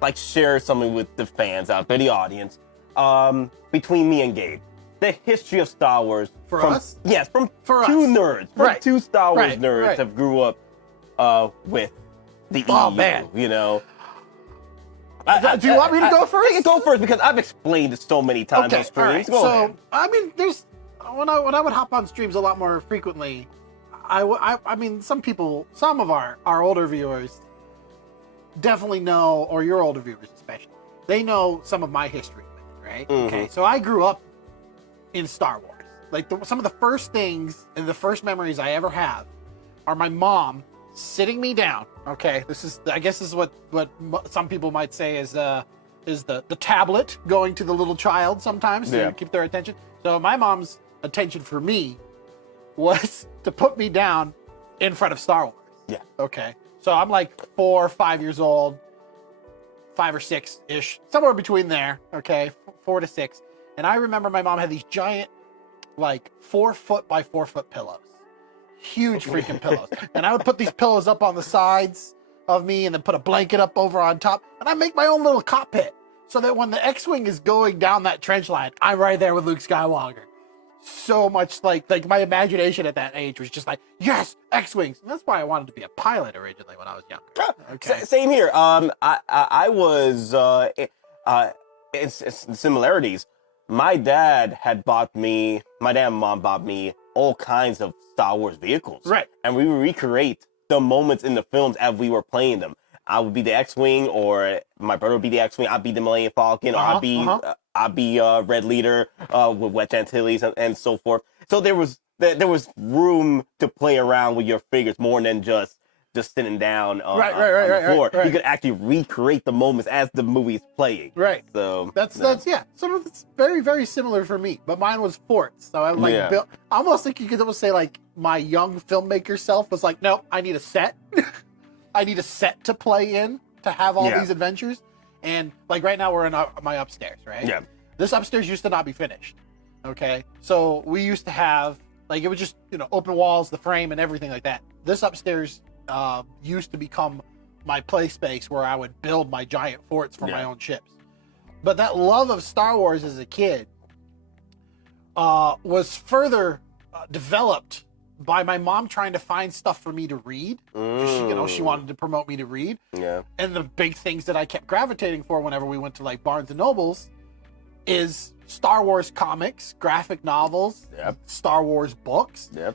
like share something with the fans out there, the audience. Between me and Gabe, the history of Star Wars For us? Yes, from For two us. nerds, Right. two Star Wars Right, nerds right. have grew up with the Oh, EU. man. You know. Do you want me to go first? You can go first because I've explained it so many times on streams. All right. Go ahead. So I mean, there's when I would hop on streams a lot more frequently. I mean, some of our older viewers definitely know, or your older viewers especially, they know some of my history with it, right? Mm-hmm. Okay, so I grew up in Star Wars. Like some of the first things and the first memories I ever have are my mom sitting me down. Okay, I guess this is what some people might say is the tablet going to the little child sometimes to keep their attention. So my mom's attention for me was to put me down in front of Star Wars. Yeah. Okay. So I'm like 4 or 5 years old, 5 or 6-ish, somewhere between there. Okay, 4 to 6. And I remember my mom had these giant, like 4 foot by 4 foot pillows, huge freaking pillows. And I would put these pillows up on the sides of me and then put a blanket up over on top. And I make my own little cockpit so that when the X-Wing is going down that trench line, I'm right there with Luke Skywalker. So much like my imagination at that age was just like, yes, X-Wings. And that's why I wanted to be a pilot originally when I was younger. Okay. Same here. I was it's similarities. My dad and mom bought me all kinds of Star Wars vehicles. Right. And we would recreate the moments in the films as we were playing them. I would be the X-Wing, or my brother would be the X-Wing. I'd be the Millennium Falcon, or I'd be Red Leader with Wedge Antilles and so forth. So there was room to play around with your figures more than just sitting down on the floor. You could actually recreate the moments as the movie's playing. Right. So that's So it's very, very similar for me. But mine was forts. So I built. I almost think you could almost say like my young filmmaker self was like, no, I need a set. I need a set to play in to have all these adventures. And like right now we're in my upstairs, right? Yeah. This upstairs used to not be finished. Okay. So we used to have like, it was just, open walls, the frame and everything like that. This upstairs used to become my play space where I would build my giant forts for my own ships. But that love of Star Wars as a kid was further developed by my mom trying to find stuff for me to read. She wanted to promote me to read. Yeah. And the big things that I kept gravitating for whenever we went to like Barnes and Nobles is Star Wars comics, graphic novels, Star Wars books. Yep.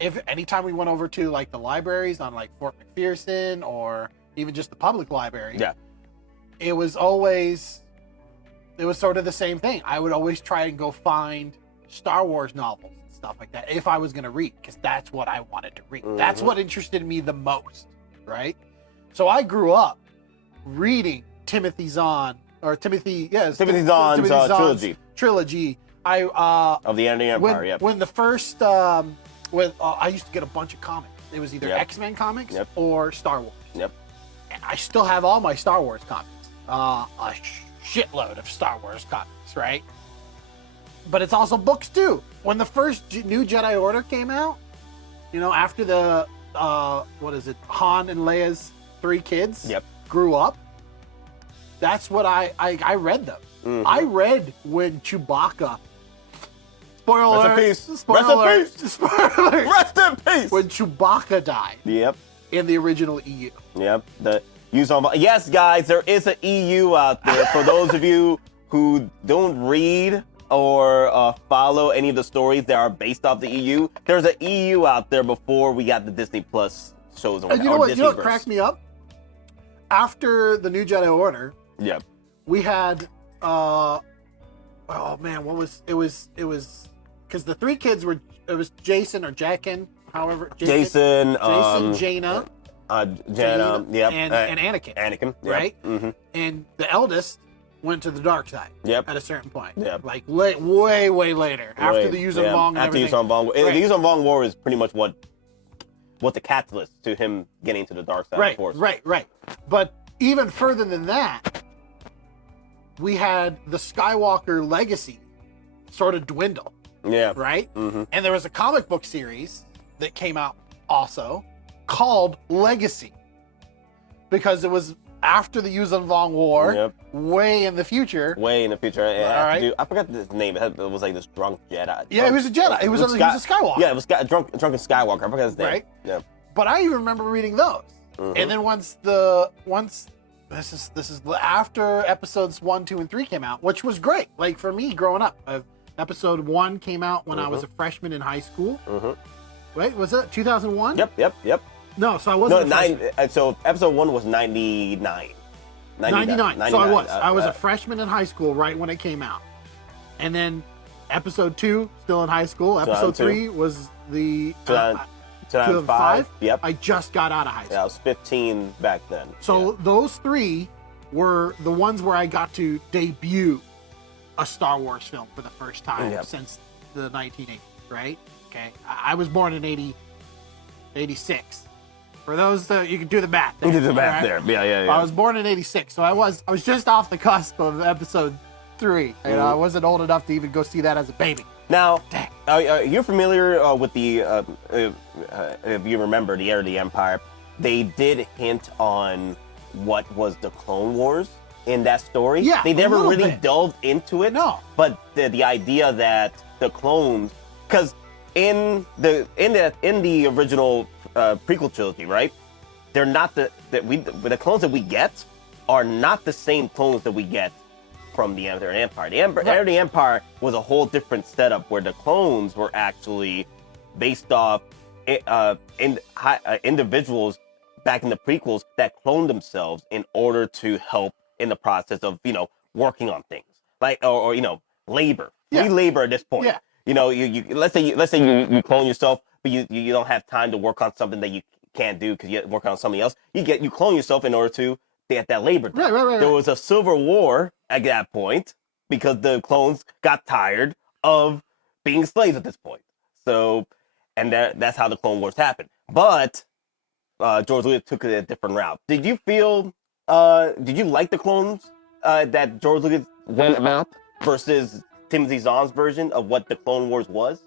If anytime we went over to like the libraries on like Fort McPherson or even just the public library, it was sort of the same thing. I would always try and go find Star Wars novels and stuff like that if I was going to read, because that's what I wanted to read. Mm-hmm. That's what interested me the most, right? So I grew up reading Timothy Zahn's trilogy. Of the Ending Empire. When the first I used to get a bunch of comics. It was either X-Men comics or Star Wars. Yep. And I still have all my Star Wars comics. A shitload of Star Wars comics, right? But it's also books too. When the first new Jedi Order came out, after the Han and Leia's 3 kids grew up, that's what I read them. Mm-hmm. I read when Chewbacca. Spoiler alert. Rest in peace. Rest in peace. When Chewbacca died. Yep. In the original EU. Yep. Yes, guys, there is an EU out there. For those of you who don't read or follow any of the stories that are based off the EU, there's an EU out there before we got the Disney Plus shows. And you know what cracked me up? After the new Jedi Order, we had what was it was because the 3 kids it was Jason or Jackin, however. Jason, Jaina. Jaina, and Anakin. Anakin, right? Mm-hmm. And the eldest went to the dark side. Yep. At a certain point. Yep. Like way later, after the Yuuzhan Vong and everything. After Yuuzhan Vong, the Yuuzhan Vong War is pretty much what the catalyst to him getting to the dark side of the Force. Right. But even further than that, we had the Skywalker legacy sort of dwindle. Yeah. Right? Mm-hmm. And there was a comic book series that came out also called Legacy, because it was after the Yuuzhan Vong War, way in the future. Way in the future. I forgot his name. It was like this drunk Jedi. Yeah, he was a Jedi. He was a Skywalker. Yeah, it was drunken Skywalker. I forgot his name. Right. Yeah. But I even remember reading those. And then once this is after episodes 1, 2, and 3 came out, which was great. Like for me growing up, episode 1 came out when I was a freshman in high school. Right? Was it 2001? Yep. No, so I wasn't. So episode 1 was 99. 99. So I was a freshman in high school right when it came out. And then episode 2, still in high school. Episode 3 was the 2005. Yep. I just got out of high school. Yeah, I was 15 back then. So those 3 were the ones where I got to debut a Star Wars film for the first time since the 1980s, right? Okay. I was born in 86. For those that you can do the math. You do the math there. Yeah. I was born in 86, so I was just off the cusp of episode 3. You know, I wasn't old enough to even go see that as a baby. Now, you're familiar with the, if you remember, the Heir of the Empire, they did hint on what was the Clone Wars in that story. Yeah, they never really delved into it. No. But the idea that the clones, because in the original prequel trilogy, right? They're not the clones that we get are not the same clones that we get from the Heir of the Empire. The Heir of the Empire was a whole different setup where the clones were actually based off individuals back in the prequels that cloned themselves in order to help in the process of working on things like or labor, free labor at this point. Yeah. You let's say you clone yourself, but you don't have time to work on something that you can't do because you work on something else. You clone yourself in order to get that labor done. Right. There was a civil war at that point because the clones got tired of being slaves at this point. So, and that's how the Clone Wars happened. But George Lucas took it a different route. Did you like the clones that George Lucas went about versus Timothy Zahn's version of what the Clone Wars was?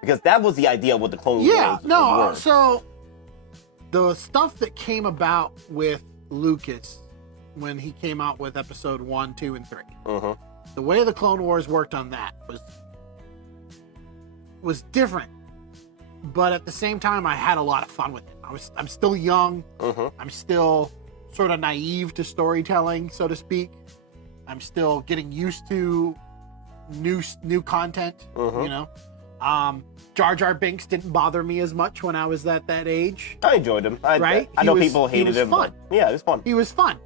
Because that was the idea of what the Clone Wars were. So the stuff that came about with Lucas when he came out with episode 1, 2, and 3. The way the Clone Wars worked on that was different. But at the same time, I had a lot of fun with it. I'm still young. I'm still sort of naive to storytelling, so to speak. I'm still getting used to new content, Jar Jar Binks didn't bother me as much when I was at that age. I enjoyed him. Right? I know people hated him. Fun. But yeah, it was fun. He was fun.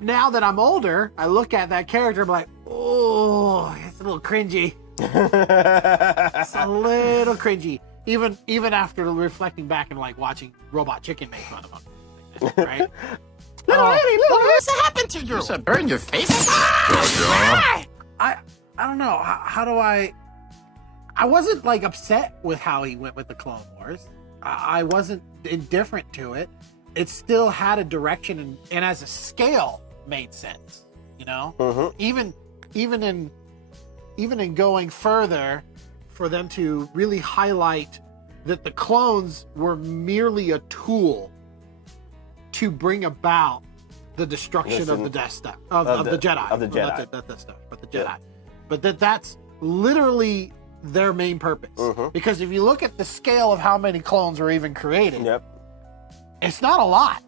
Now that I'm older, I look at that character, I'm like, oh, it's a little cringy. It's a little cringy. Even after reflecting back and like watching Robot Chicken make fun of him. Right? Little lady, what's happened to you? Does it burn your face? I don't know. How do I wasn't like upset with how he went with the Clone Wars. I wasn't indifferent to it. It still had a direction and as a scale made sense, Even in going further, for them to really highlight that the clones were merely a tool to bring about the destruction of the Death Star, of the Jedi. Of the Jedi. Not the Death Star, but the Jedi. Yeah. But that's literally their main purpose. Because if you look at the scale of how many clones were even created, it's not a lot.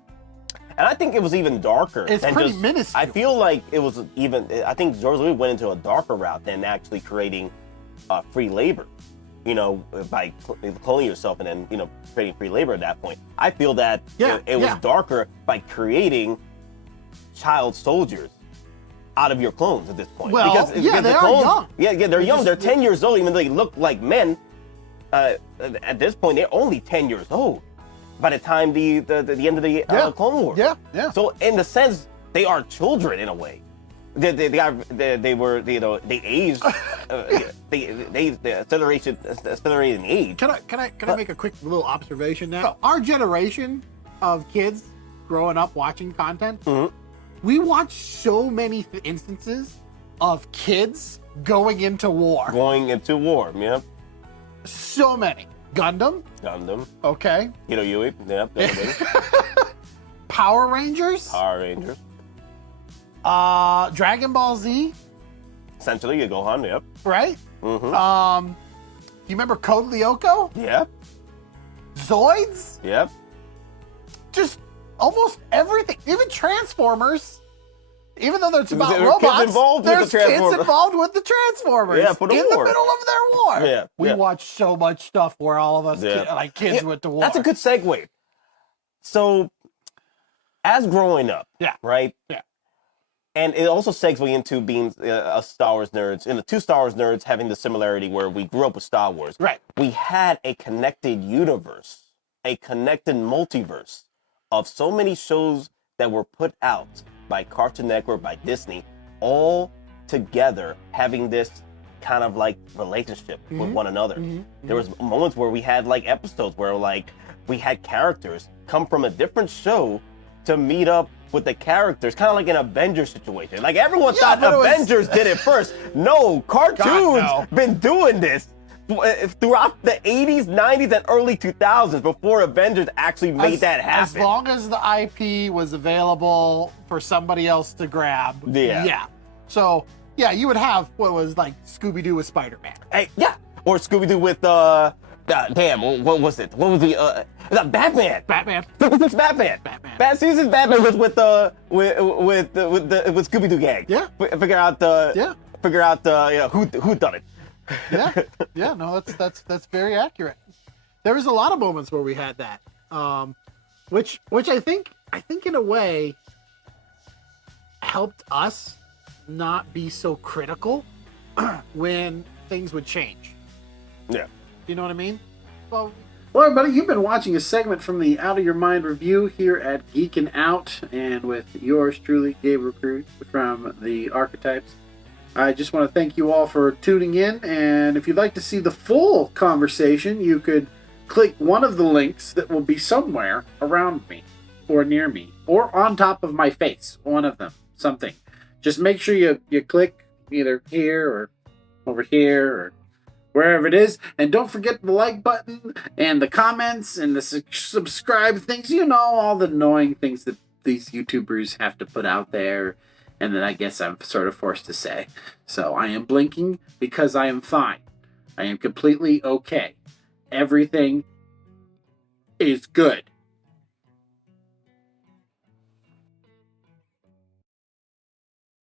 And I think it was even darker. It's pretty minuscule. I feel like it was I think George Lucas went into a darker route than actually creating free labor, by cloning yourself and then, creating free labor at that point. I feel that it was darker by creating child soldiers out of your clones at this point. Well, because they the are clones, young. Yeah, they're young. They're 10 years old, even though they look like men. At this point, they're only 10 years old by the time the end of the Clone Wars. Yeah. So in the sense, they are children in a way. They aged. They accelerated in age. Can I make a quick little observation now? So our generation of kids growing up watching content, we watch so many instances of kids going into war. Yep. So many. Gundam. Okay. Yui. Yep. Power Rangers. Power Rangers. Dragon Ball Z. Essentially, you Gohan, yep. Right? Mm-hmm. Do you remember Code Lyoko? Yep. Zoids? Yep. Just almost everything. Even Transformers. Even though it's about there robots, kids involved there's with the Transformers. kids involved with the Transformers. Yeah, for the in war. the middle of their war. Yeah. We watched so much stuff where all of us kids went to war. That's a good segue. So, as growing up, right? Yeah. And it also segues into being a Star Wars nerds, and the two Star Wars nerds having the similarity where we grew up with Star Wars. Right. We had a connected universe, a connected multiverse of so many shows that were put out by Cartoon Network, by Disney, all together having this kind of like relationship with one another. There was moments where we had like episodes where like we had characters come from a different show to meet up with the characters, kind of like an Avengers situation. Like everyone thought Avengers did it first. No, cartoons been doing this throughout the 80s, 90s, and early 2000s before Avengers actually made that happen. As long as the IP was available for somebody else to grab. Yeah. So, yeah, you would have what was like Scooby-Doo with Spider-Man. Hey, yeah. Or Scooby-Doo with, what was it? What was the, Batman. Batman. It's Batman. Bad season's Batman with Scooby-Doo gang. Yeah. Figure out who done it. Yeah, no, that's very accurate. There was a lot of moments where we had that, which I think in a way helped us not be so critical when things would change. Yeah, you know what I mean. Well, everybody, you've been watching a segment from the Out of Your Mind review here at Geekin Out, and with yours truly, Gabriel Cruz from the Archetypes. I just want to thank you all for tuning in, and if you'd like to see the full conversation, you could click one of the links that will be somewhere around me, or near me, or on top of my face, one of them, something. Just make sure you click either here, or over here, or wherever it is, and don't forget the like button, and the comments, and the subscribe things, all the annoying things that these YouTubers have to put out there. And then I guess I'm sort of forced to say. So I am blinking because I am fine. I am completely okay. Everything is good.